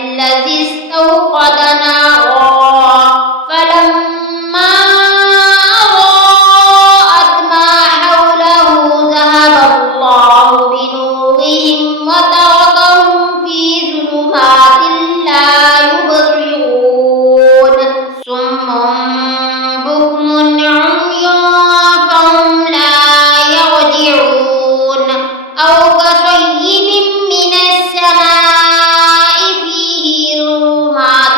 الذي استوقد نارا فلما أضاءت ما حوله ذهب الله بنورهم وتركهم في ظلمات لا يبصرون صم بكم عمي فهم لا يرجعون أو كصيب من السماء فيه ظلمات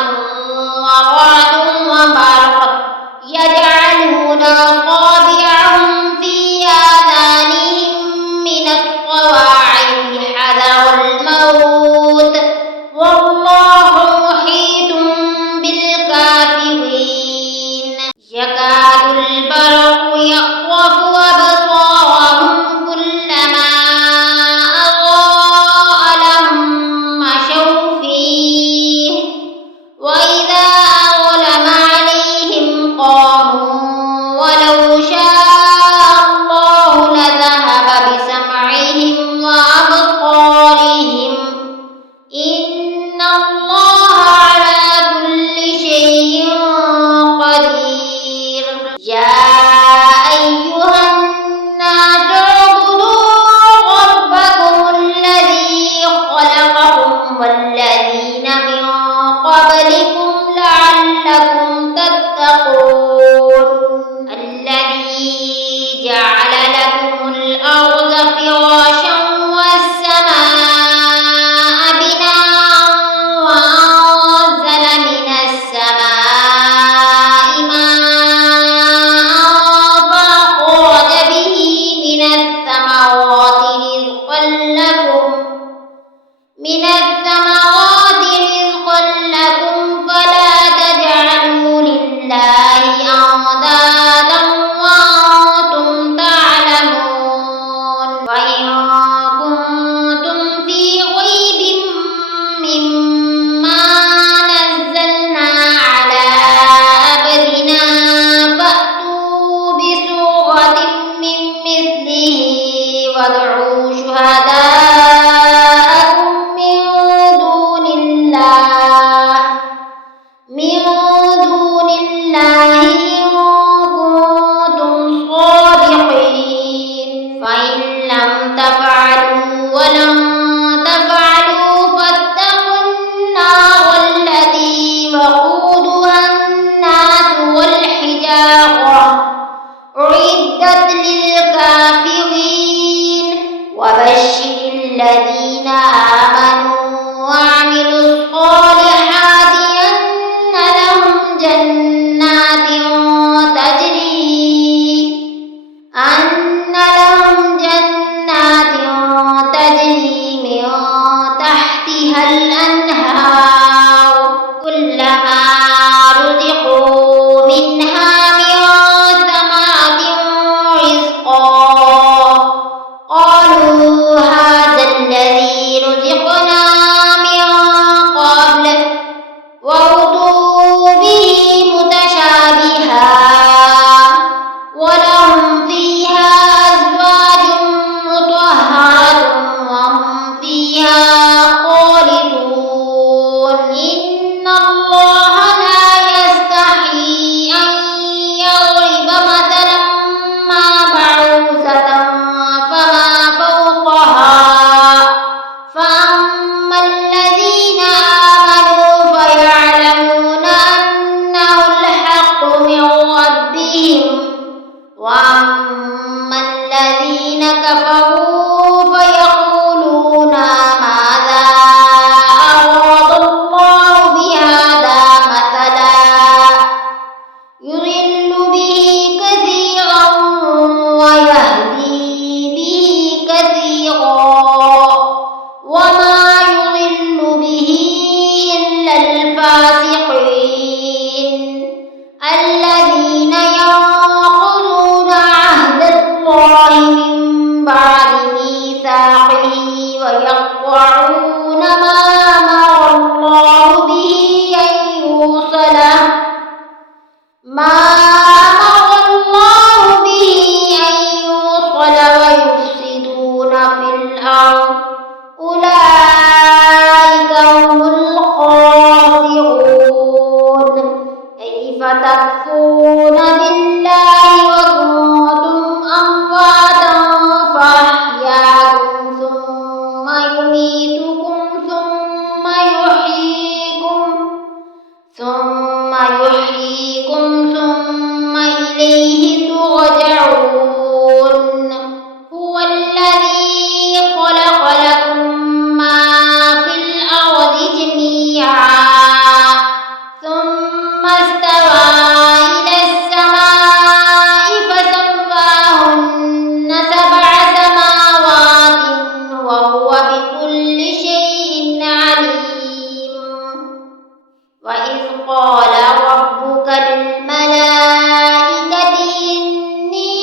قال ربك للملائكة إني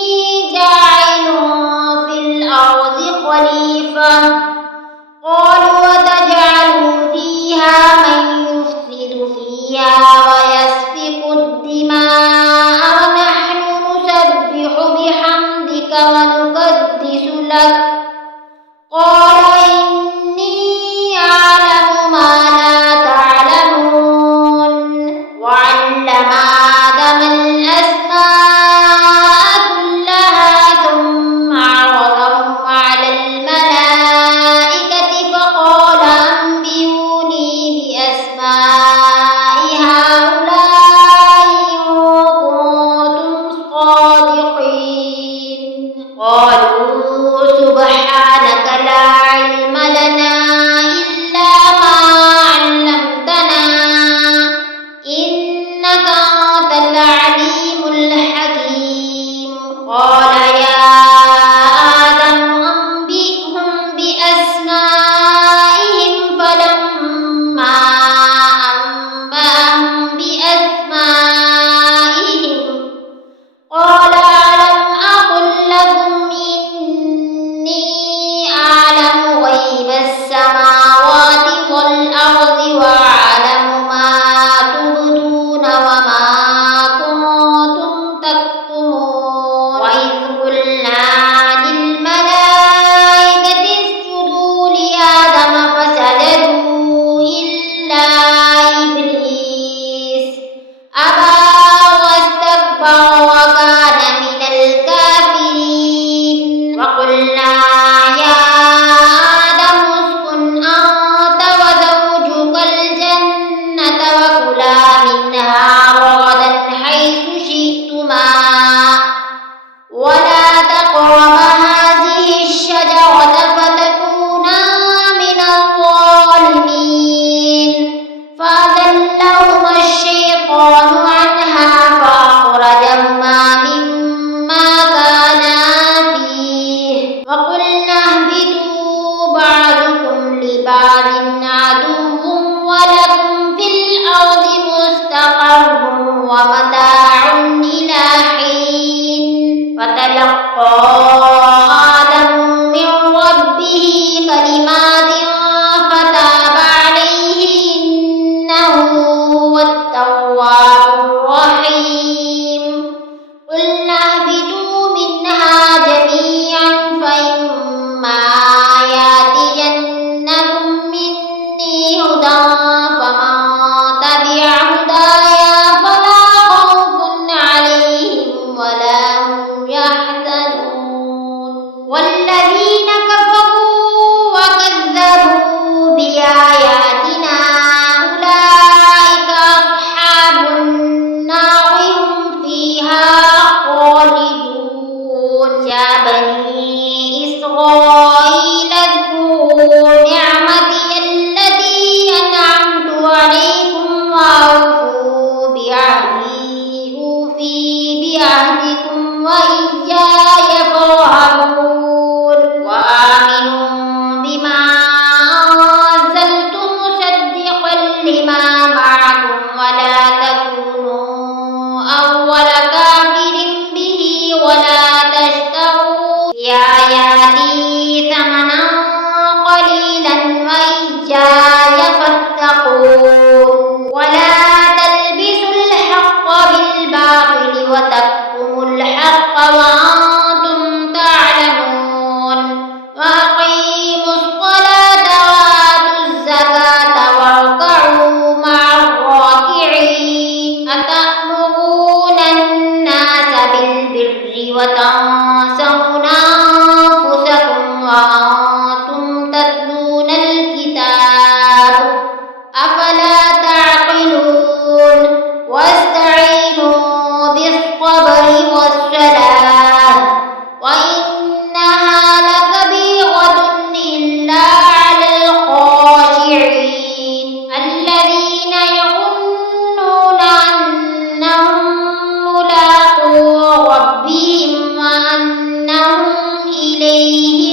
جاعل في الأرض خليفة قالوا وتجعل فيها من يفسد فيها ويسفك الدماء ونحن نسبح بحمدك ونقدس لك قال إني أعلم ما لا تعلمون وعلم آدم الأسماء كلها ثم عرضهم على الملائكة فقال أنبئوني بأسماء هؤلاء إن كنتم صادقين قالوا سبحانك لا علم لنا إلا ما علمتنا إنك أنت العليم الحكيم قال يا آدم أنبئهم بأسمائهم فلما أنبأهم بأسمائهم قال ألم أقل لكم إني أعلم غيب السماوات والأرض وأعلم ما تبدون وما كنتم تكتمون وإذ قلنا للملائكة اسجدوا لآدم فسجدوا إلا إبليس أبى واستكبر وكان من الكافرين وقلنا يا آدم اسكن أنت وزوجك الجنة وكلا منها رغدا حيث شئتما ولا تقربا هذه الشجرة فتكونا من الظالمين فأذلهما الشيطان عنها فأخرجهما مما كانا فيه وقلنا اهبطوا بعضكم لبعض عدو ولكم في الأرض مستقر ومتاع إلى حين فتلقى آدم من ربه كلمات فتاب عليه إنه هو التواب الرحيم قلنا اهبطوا منها جميعا فإما يأتينكم مني هدى فمن تبع هدايا فلا خوف عليهم ولا هم يحزنون والذين كفروا وكذبوا بآياتنا أولئك أصحاب النار هم فيها خالدون يا بني إسرائيل اذكروا نعمتي التي أنعمت عليكم وأوفوا بعهدي أوفي بعهدكم وإياي فارهبون وآمنوا بما أنزلت مصدقا لما معكم ولا تكونوا أول كافر به ولا تشتروا بآياتي ثمنا قليلا وإياي فاتقون ولا تلبسوا الحق بالباطل وتكتموا الحق وأنتم تعلمون وأقيموا الصلاة وآتوا الزكاة واركعوا مع الراكعين أتأمرون الناس بالبر وتنسون أنفسكم وأنتم تتلون الكتاب أفلا تعقلون واستعينوا بالصبر والصلاة وإنها لكبيرة إلا على الخاشعين الذين يظنون أنهم ملاقو ربهم وأنهم إليه